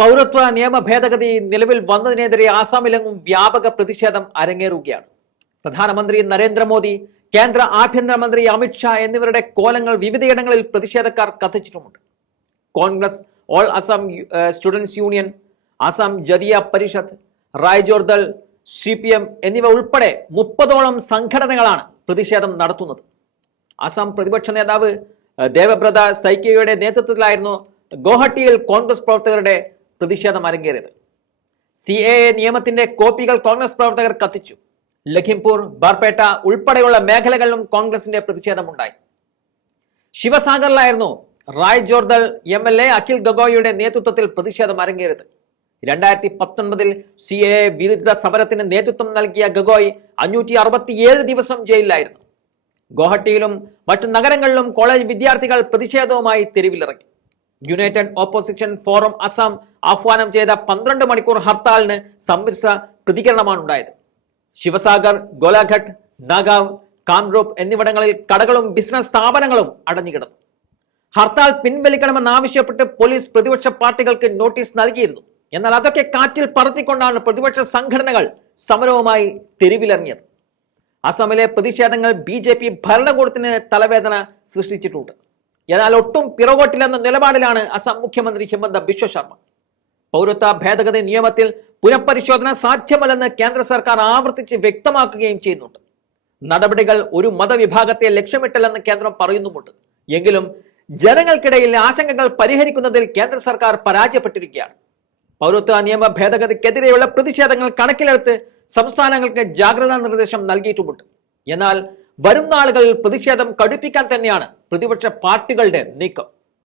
പൗരത്വ നിയമ ഭേദഗതി നിലവിൽ വന്നതിനെതിരെ ആസാമിലെങ്ങും വ്യാപക പ്രതിഷേധം അരങ്ങേറുകയാണ്. പ്രധാനമന്ത്രി നരേന്ദ്രമോദി കേന്ദ്ര ആഭ്യന്തരമന്ത്രി അമിത്ഷാ എന്നിവരുടെ കോലങ്ങൾ വിവിധയിടങ്ങളിൽ പ്രതിഷേധക്കാർ കത്തിച്ചിട്ടുമുണ്ട്. Congress all Assam students union Assam Jatiya Parishad Raijor Dal C P M എന്നിവ ഉൾപ്പെടെ മുപ്പതോളം സംഘടനകളാണ് പ്രതിഷേധം നടത്തുന്നത്. അസം പ്രതിപക്ഷ നേതാവ് ദേവബ്രത സൈക്കിയയുടെ നേതൃത്വത്തിലായിരുന്നു ഗോഹട്ടിയിൽ കോൺഗ്രസ് പ്രവർത്തകരുടെ പ്രതിഷേധം അരങ്ങേറിയത്. സി എ എ നിയമത്തിന്റെ കോപ്പികൾ കോൺഗ്രസ് പ്രവർത്തകർ കത്തിച്ചു. ലഖിംപൂർ ബാർപേട്ട ഉൾപ്പെടെയുള്ള മേഖലകളിലും കോൺഗ്രസിന്റെ പ്രതിഷേധമുണ്ടായി. ശിവസാഗറിലായിരുന്നു Raijor Dal M L A Akhil ഗഗോയിയുടെ നേതൃത്വത്തിൽ പ്രതിഷേധം അരങ്ങേറിയത്. രണ്ടായിരത്തി പത്തൊൻപതിൽ സി എ വിരുദ്ധ സമരത്തിന് നേതൃത്വം നൽകിയ ഗഗോയ് അഞ്ഞൂറ്റി അറുപത്തിയേഴ് ദിവസം ജയിലിലായിരുന്നു. ഗോഹട്ടിയിലും മറ്റു നഗരങ്ങളിലും കോളേജ് വിദ്യാർത്ഥികൾ പ്രതിഷേധവുമായി തെരുവിലിറങ്ങി. യുണൈറ്റഡ് ഓപ്പോസിഷൻ ഫോറം അസം ആഹ്വാനം ചെയ്ത പന്ത്രണ്ട് മണിക്കൂർ ഹർത്താലിന് സമ്മിശ്ര പ്രതികരണമാണ് ഉണ്ടായത്. ശിവസാഗർ ഗോലാഘട്ട് നാഗാവ് കാംറൂപ്പ് എന്നിവിടങ്ങളിൽ കടകളും ബിസിനസ് സ്ഥാപനങ്ങളും അടഞ്ഞുകിടന്നു. ഹർത്താൽ പിൻവലിക്കണമെന്നാവശ്യപ്പെട്ട് പോലീസ് പ്രതിപക്ഷ പാർട്ടികൾക്ക് നോട്ടീസ് നൽകിയിരുന്നു. എന്നാൽ അതൊക്കെ കാറ്റിൽ പറത്തിക്കൊണ്ടാണ് പ്രതിപക്ഷ സംഘടനകൾ സമരവുമായി തെരുവിലിറങ്ങിയത്. അസമിലെ പ്രതിഷേധങ്ങൾ ബി ജെ പി ഭരണകൂടത്തിന് തലവേദന സൃഷ്ടിച്ചിട്ടുണ്ട്. എന്നാൽ ഒട്ടും പിറകോട്ടില്ലെന്ന നിലപാടിലാണ് അസം മുഖ്യമന്ത്രി ഹിമന്ത ബിശ്വ ശർമ്മ. പൗരത്വ ഭേദഗതി നിയമത്തിൽ പുനഃപരിശോധന സാധ്യമല്ലെന്ന് കേന്ദ്ര സർക്കാർ ആവർത്തിച്ച് വ്യക്തമാക്കുകയും ചെയ്യുന്നുണ്ട്. നടപടികൾ ഒരു മതവിഭാഗത്തെ ലക്ഷ്യമിട്ടില്ലെന്ന് കേന്ദ്രം പറയുന്നുമുണ്ട്. എങ്കിലും ജനങ്ങൾക്കിടയിൽ ആശങ്കകൾ പരിഹരിക്കുന്നതിൽ കേന്ദ്ര സർക്കാർ പരാജയപ്പെട്ടിരിക്കുകയാണ്. പൗരത്വ നിയമ ഭേദഗതിക്കെതിരെയുള്ള പ്രതിഷേധങ്ങൾ കണക്കിലെടുത്ത് സംസ്ഥാനങ്ങൾക്ക് ജാഗ്രതാ നിർദ്ദേശം നൽകിയിട്ടുമുണ്ട്. എന്നാൽ വരും നാളുകളിൽ പ്രതിഷേധം കടുപ്പിക്കാൻ തന്നെയാണ് പ്രതിപക്ഷ പാർട്ടികളുടെ നീക്കം.